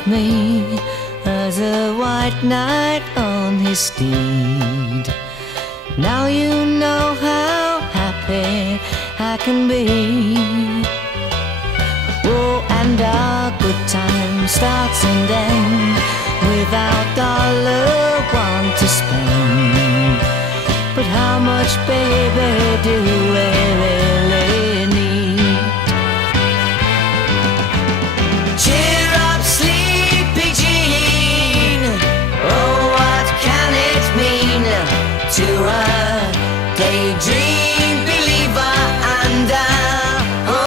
with me as a white knight on his steed. Now you know how happy I can be. Oh, and our good time starts and ends without dollar one to spend. But how much, baby, do we